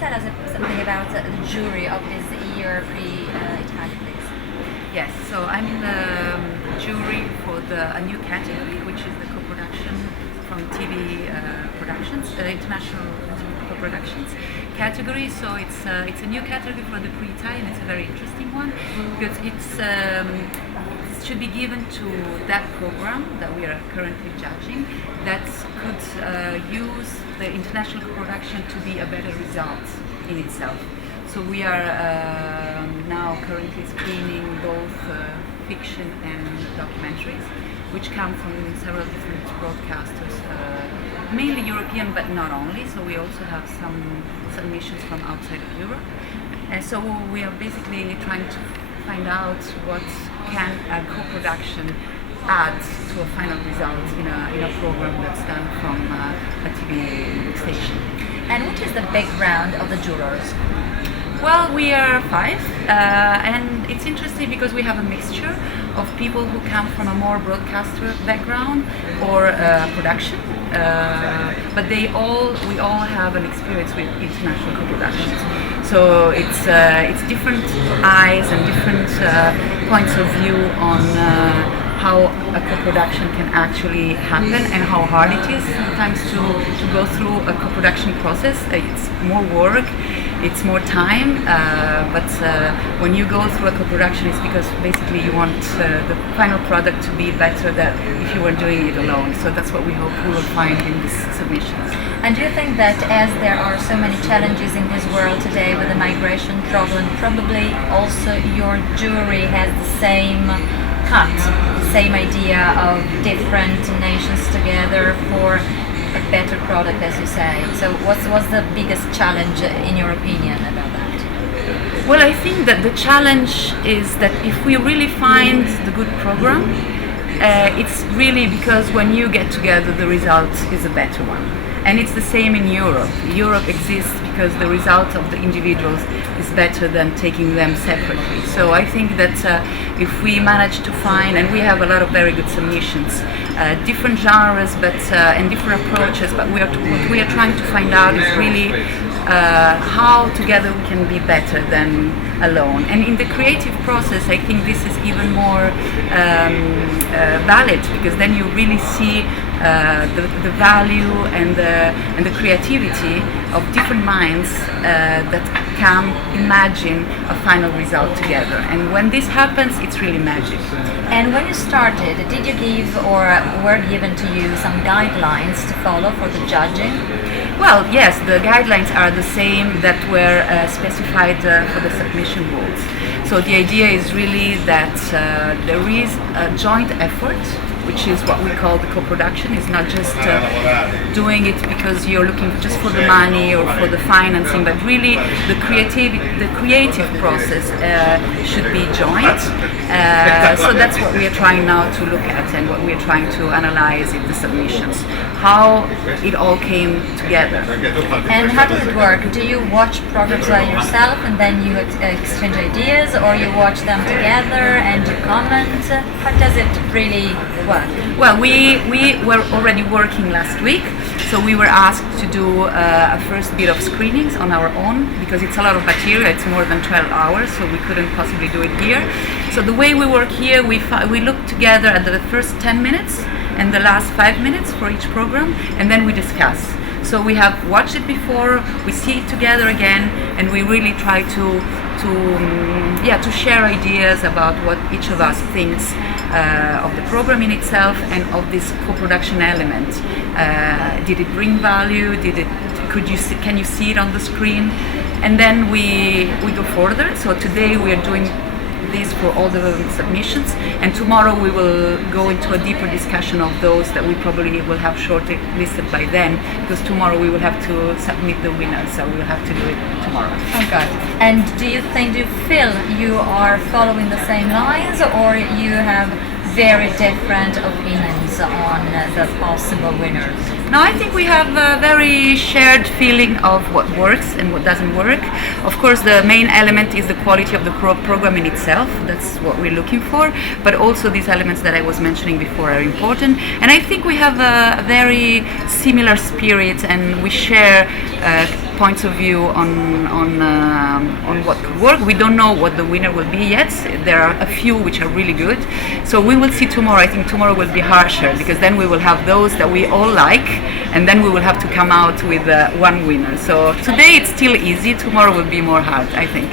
tell us something about the jury of this year Prix Italia, please? Yes, so I'm in the jury for a new category, which is the co-production from TV productions, international co-productions category. So it's a new category for the Prix Italia, and it's a very interesting one because it should be given to that program that we are currently judging that could use the international co-production to be a better result in itself. So we are now currently screening both fiction and documentaries, which come from several different broadcasters, mainly European, but not only. So we also have some submissions from outside of Europe. And so we are basically trying to find out what can a co-production add to a final result in a program that's done from a TV station. And what is the background of the jurors? Well, we are 5, and it's interesting because we have a mixture of people who come from a more broadcaster background or production, but we all have an experience with international co-productions. So it's different eyes and different points of view on how a co-production can actually happen and how hard it is sometimes to go through a co-production process. It's more work. It's more time, but when you go through a co-production, it's because basically you want the final product to be better than if you were doing it alone. So that's what we hope we will find in these submissions. And do you think that as there are so many challenges in this world today with the migration problem, probably also your jury has the same cut, same idea of different nations together for a better product, as you say. So what's the biggest challenge in your opinion about that? Well, I think that the challenge is that if we really find the good program, it's really because when you get together the result is a better one. And it's the same in Europe. Europe exists because the result of the individuals is better than taking them separately. So I think that if we manage to find, and we have a lot of very good submissions, different genres and different approaches, but what we are trying to find out is really how together we can be better than alone. And in the creative process, I think this is even more valid because then you really see the value and the creativity of different minds that can imagine a final result together. And when this happens, it's really magic. And when you started, did you give or were given to you some guidelines to follow for the judging? Well, yes, the guidelines are the same that were specified for the submission rules. So the idea is really that there is a joint effort, which is what we call the co-production. It's not just doing it because you're looking just for the money or for the financing, but really the creative process should be joint. So that's what we are trying now to look at and what we are trying to analyze in the submissions, how it all came together. And how does it work? Do you watch programs by yourself and then you exchange ideas, or you watch them together and you comment? How does it really work? Well, we were already working last week, so we were asked to do a first bit of screenings on our own because it's a lot of material. It's more than 12 hours, so we couldn't possibly do it here. So the way we work here, we look together at the first 10 minutes and the last 5 minutes for each program, and then we discuss. So we have watched it before, we see it together again, and we really try to share ideas about what each of us thinks of the program in itself and of this co-production element. Did it bring value? Can you see it on the screen? And then we go further. So today we are doing this for all the submissions, and tomorrow we will go into a deeper discussion of those that we probably will have shortlisted by then, because tomorrow we will have to submit the winners, so we'll have to do it tomorrow. Okay. And do you feel you are following the same lines, or you have very different opinions on the possible winners? No, I think we have a very shared feeling of what works and what doesn't work. Of course, the main element is the quality of the program in itself. That's what we're looking for. But also these elements that I was mentioning before are important. And I think we have a very similar spirit, and we share points of view on what could work. We don't know what the winner will be yet. There are a few which are really good. So we will see tomorrow. I think tomorrow will be harsher because then we will have those that we all like, and then we will have to come out with one winner. So today it's still easy. Tomorrow will be more hard, I think.